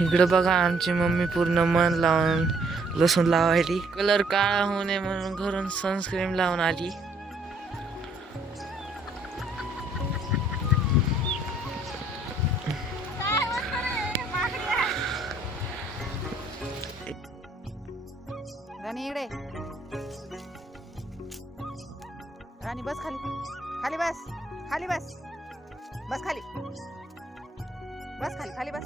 इकडं बघा आमची मम्मी पूर्ण मन लावून लसूण लावायली. कलर काळा होऊ नये म्हणून घरून सनस्क्रीन लावून आली. राणी इकडे. राणी बस खाली. खाली बस. खाली बस. बस खाली. बस खाली. खाली बस.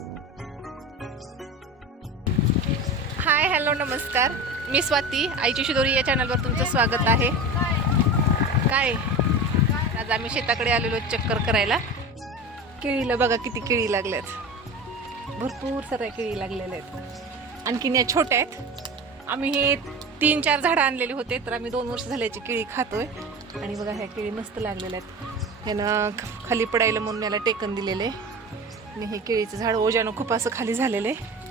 हाय हॅलो नमस्कार. मी स्वाती. आईची शिदोरी या चॅनलवर तुमचं स्वागत आहे. काय? आज आम्ही शेताकडे आलेलो चक्कर करायला. केळीला बघा किती केळी लागल्यात. भरपूर साऱ्या केळी लागलेल्या आहेत. आणखीन या छोट्या आहेत. आम्ही हे तीन चार झाडं आणलेली होते तर आम्ही दोन वर्ष झाल्याची केळी खातोय. आणि बघा ह्या केळी मस्त लागलेल्या आहेत. ह्यानं ख- खाली पडायला म्हणून याला टेकन दिलेले आणि हे केळीचं झाड ओजानं खूप असं खाली झालेलं आहे.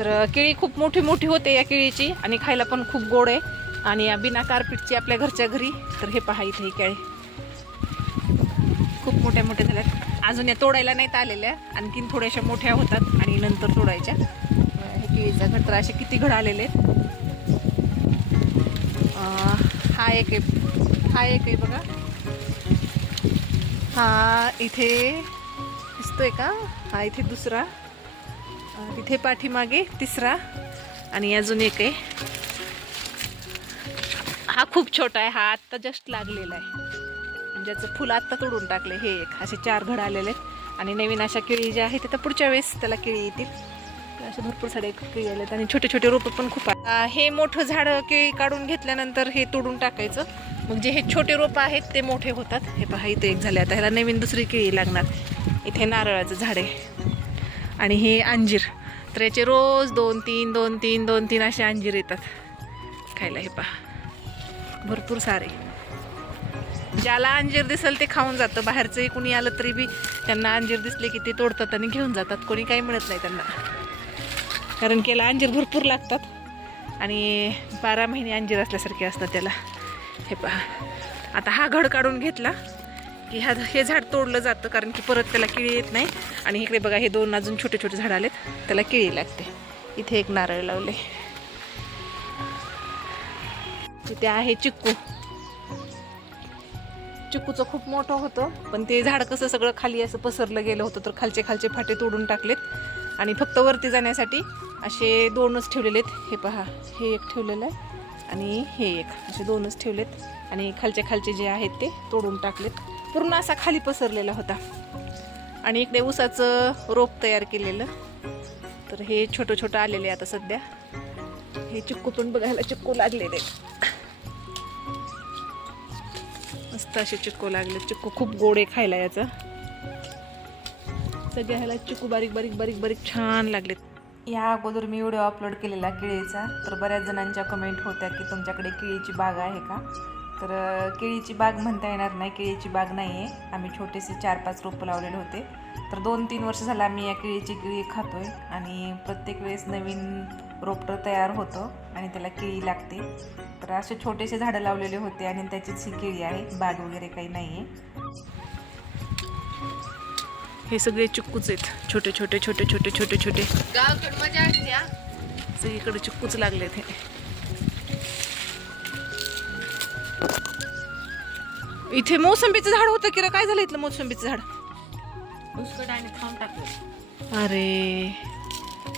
तर केळी खूप मोठी मोठी होते या केळीची आणि खायला पण खूप गोड आहे. आणि या बिना कारपीटची आपल्या घरच्या घरी. तर हे पहा इथे ही केळी. खूप मोठ्या मोठ्या झाल्यात. अजून या तोडायला नाहीत आलेल्या. आणखीन थोड्याशा मोठ्या होतात आणि नंतर तोडायच्या. हे केळीचा घड तर असे किती घड आलेले आहेत. हा एक आहे. हा एक आहे बघा. हा इथे दिसतोय का? हा इथे दुसरा. तिथे पाठीमागे तिसरा आणि अजून एक आहे. हा खूप छोटा आहे हा आत्ता जस्ट लागलेला आहे. ज्याचं फुल आत्ता तोडून टाकले हे एक. असे चार घड आलेले आहेत. आणि नवीन अशा केळी ज्या आहेत त्या पुढच्या वेळेस त्याला केळी येतील. असे भरपूर सारे केळी आलेत आणि छोटे छोटे रोपं पण खूप आहेत. हे मोठं झाड केळी काढून घेतल्यानंतर हे तोडून टाकायचं. मग जे हे छोटे रोपं आहेत ते मोठे होतात. हे पहा इथे एक झाले. आता ह्याला नवीन दुसरी केळी लागणार. इथे नारळाचं झाड आहे. आणि हे अंजीर. तर याचे रोज दोन तीन दोन तीन दोन तीन असे अंजीर येतात. खायला हे पहा. भरपूर सारे. ज्याला अंजीर दिसेल ते खाऊन जातं. बाहेरचंही कुणी आलं तरी बी त्यांना अंजीर दिसले की ते तोडतात आणि घेऊन जातात. कोणी काही म्हणत नाही त्यांना. कारण केला अंजीर भरपूर लागतात. आणि बारा महिने अंजीर असल्यासारखे असतात त्याला. हे पहा. आता हा घड काढून घेतला. की ह्या हे झाड तोडलं जातं कारण की परत त्याला किळी येत नाही. आणि इकडे बघा हे दोन अजून छोटे छोटे झाड आलेत. त्याला किळी लागते. इथे एक नारळ लावले. तिथे आहे चिक्कू. चिक्कूचं खूप मोठं होतं पण ते झाड कसं सगळं खाली असं पसरलं गेलं होतं तर खालचे खालचे फाटे तोडून टाकलेत. आणि फक्त वरती जाण्यासाठी असे दोनच ठेवलेले आहेत हे पहा हे एक ठेवलेलं आहे आणि हे एक. असे दोनच ठेवलेत. आणि खालचे खालचे जे आहेत ते तोडून टाकलेत. पूर्ण असा खाली पसरलेला होता. आणि इकडे ऊसाचं रोप तयार केलेलं. तर हे छोटं छोटं आलेले आता सध्या. हे चिक्कू पण बघायला चिक्कू लागलेले. मस्त असे चिक्कू लागले. चिक्कू खूप गोड आहे खायला याचा. सगळ्या ह्याला चिक्कू बारीक बारीक बारीक बारीक छान लागलेत. या अगोदर मी व्हिडिओ अपलोड केलेला केळीचा. तर बऱ्याच जणांच्या कमेंट होत्या की तुमच्याकडे केळीची बाग आहे का? तर केळीची बाग म्हणता येणार नाही केळीची बाग नाही आहे आम्ही छोटेसे चार पाच रोपं लावलेले होते. तर दोन तीन वर्ष झालं आम्ही या केळीची केळी खातोय आणि प्रत्येक वेळेस नवीन रोपटं तयार होतं आणि त्याला केळी लागते. तर असे छोटेसे झाडं लावलेले होते आणि त्याचीच ही केळी आहे बाग वगैरे काही नाही आहे हे सगळे चिक्कूच आहेत. छोटे छोटे छोटे छोटे छोटे छोटे. गावकडे मजा असते. सगळीकडे चिक्कूच लागलेत हे. इथे मोसंबीचं झाड होतं की रे? काय झालं इथलं मोसंबीचं झाड? खाऊन टाकलं. अरे.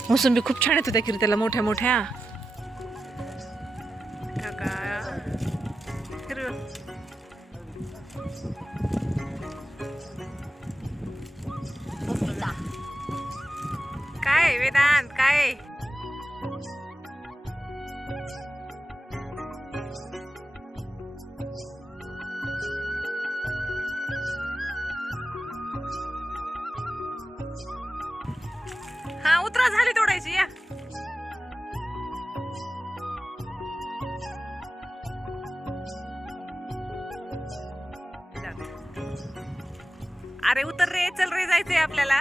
मोसंबी खूप छान येत होत्या की रे त्याला मोठ्या मोठ्या. काय वेदांत काय? उतरा झाली तोडायची या. अरे उतर रे चल रे जायचंय आपल्याला.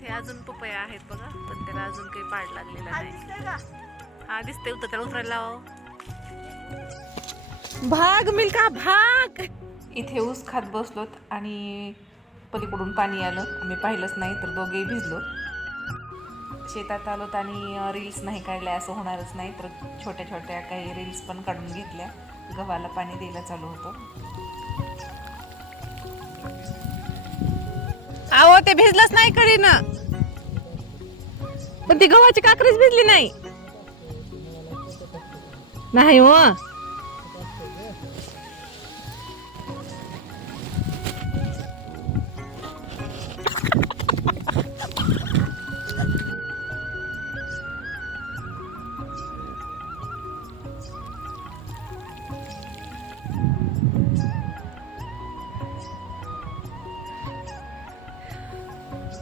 ते अजून पपया आहेत बघा पण त्याला अजून काही पाड लागलेला नाही. हा दिसते उतर त्याला उतरायला लाव. भाग मिल्का भाग! इथे ऊस खात बसलोत आणि पलीकडून पाणी आलं. आम्ही पाहिलंच नाही तर दोघेही भिजलो शेतात आलोत आणि रील्स नाही काढल्या असं होणारच नाही. तर छोट्या छोट्या काही रील्स पण काढून घेतल्या. गव्हाला पाणी द्यायला चालू होतं. अहो ते भिजलंच नाही कडी ना पण ती गव्हाची काकरीच भिजली नाही. नाही हो.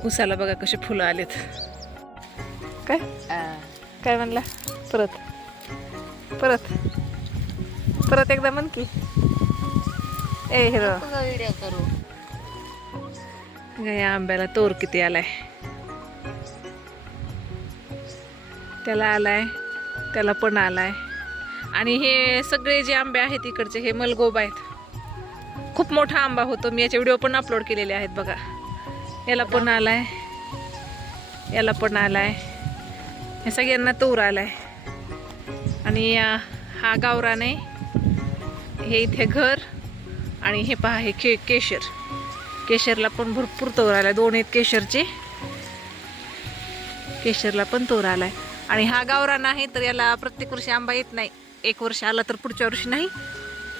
उसाला बघा कसे फुलं आलेत. काय? काय म्हणला? परत. परत. परत एकदा म्हण की. ए हिरो या आंब्याला तोर किती आलाय. त्याला आलाय त्याला पण आलाय. आणि हे सगळे जे आंबे आहेत इकडचे हे मलगोब आहेत. खूप मोठा आंबा होतो. मी याचे व्हिडिओ पण अपलोड केलेले आहेत बघा. याला पण आलाय. याला पण आलाय. हे सगळ्यांना तोर आलाय. आणि हा गावराने हे इथे घर आणि हे पहा हे के केशर. केशरला पण भरपूर तोर आलाय. दोन आहेत केशरचे. केशरला पण तोर आलाय. आणि हा गावरान आहे तर याला प्रत्येक वर्षी आंबा येत नाही. एक वर्ष आला तर पुढच्या वर्षी नाही.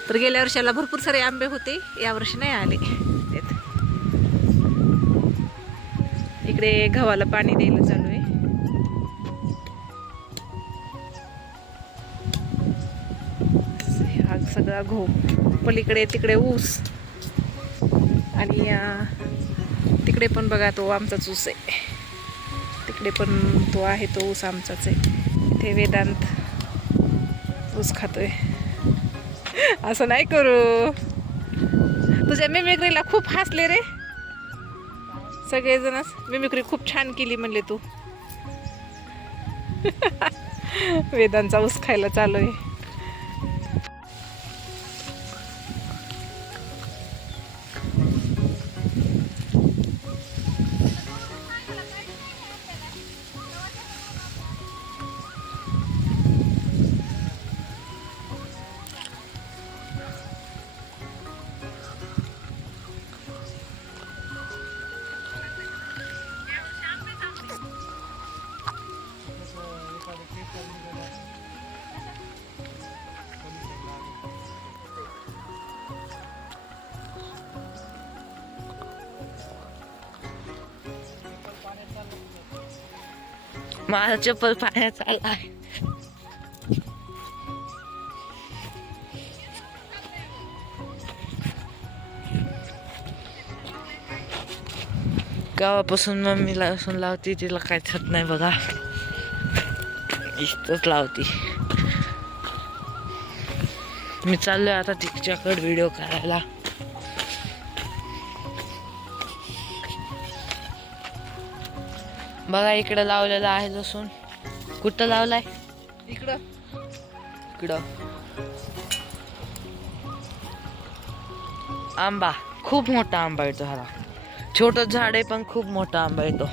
तर गेल्या वर्षाला भरपूर सारे आंबे होते. यावर्षी नाही आले. इकडे गव्हाला पाणी द्यायला चालू आहे. हा सगळा गहू पलीकडे तिकडे ऊस. आणि तिकडे पण बघा तो आमचाच ऊस आहे. तिकडे पण तो आहे तो ऊस आमचाच आहे. इथे वेदांत ऊस खातोय. असं नाही करू. तुझ्या मिमिक्रीला खूप हसले रे. सगळेजणच मिमिक्री खूप छान केली म्हणले तू. वेदांचा ऊस खायला चालू आहे. माझा चप्पल पाण्यात आहे गावापासून मम्मीला असून लावती तिला काय थत नाही बघा. इथंच लावती. मी चाललोय आता तिच्याकडे व्हिडिओ करायला. बघा इकडे लावलेला आहे लसूण. कुठं लावलाय? इकडं. इकडं. आंबा खूप मोठा आंबा येतो ह्याला. छोट झाड आहे पण खूप मोठा आंबा येतो.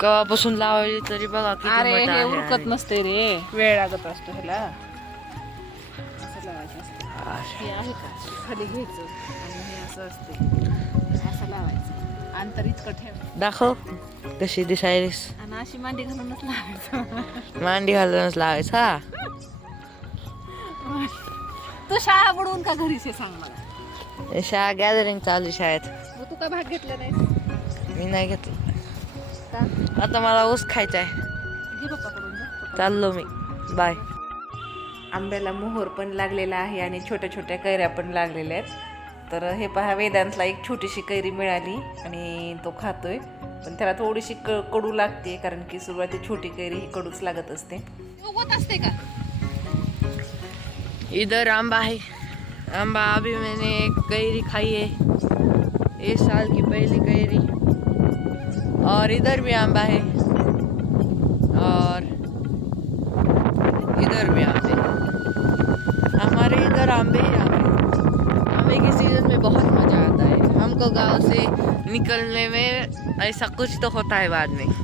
कवापासून लावली तरी बघा हे उरकत नसते रे. वेळ लागत असतो ह्याला. हे आहे का? खाली घ्यायचं. आणि हे असं असते. असं लावायचं. अंतर इतकं ठेव. दाखव. कशी दिसायलीस आणि अशी मांडी घालूनच लावायचं. मांडी घालूनच लावायचा हा? तू शाळा बुडवून का घरीच हे सांग मला? शाळा गॅदरिंग चालू आहे शाळेत. मग तू का भाग घेतला नाही मी नाही घेतलं. का? आता मला ऊस खायचा आहे घे पप्पाकडून जा पप्पा. चाललो मी. बाय आंब्याला मोहर पण लागलेला आहे आणि छोट्या छोट्या कैऱ्या पण लागलेल्या आहेत. तर हे पहा वेदांतला एक छोटीशी कैरी मिळाली आणि तो खातोय. पण त्याला थोडीशी क कडू लागते कारण की सुरुवाती छोटी कैरी ही कडूच लागत असते. का? इधर आंबा है आंबा अभी मैंने एक कैरी खाई है. इस साल की पहली कैरी. और इधर भी आंबा है. और इधर भी आंबे आंबे ही आंबे आंबे के सीजन में बहुत मजा आता है। हमको गांव से निकलने में ऐसा कुछ तो होता है बाद में।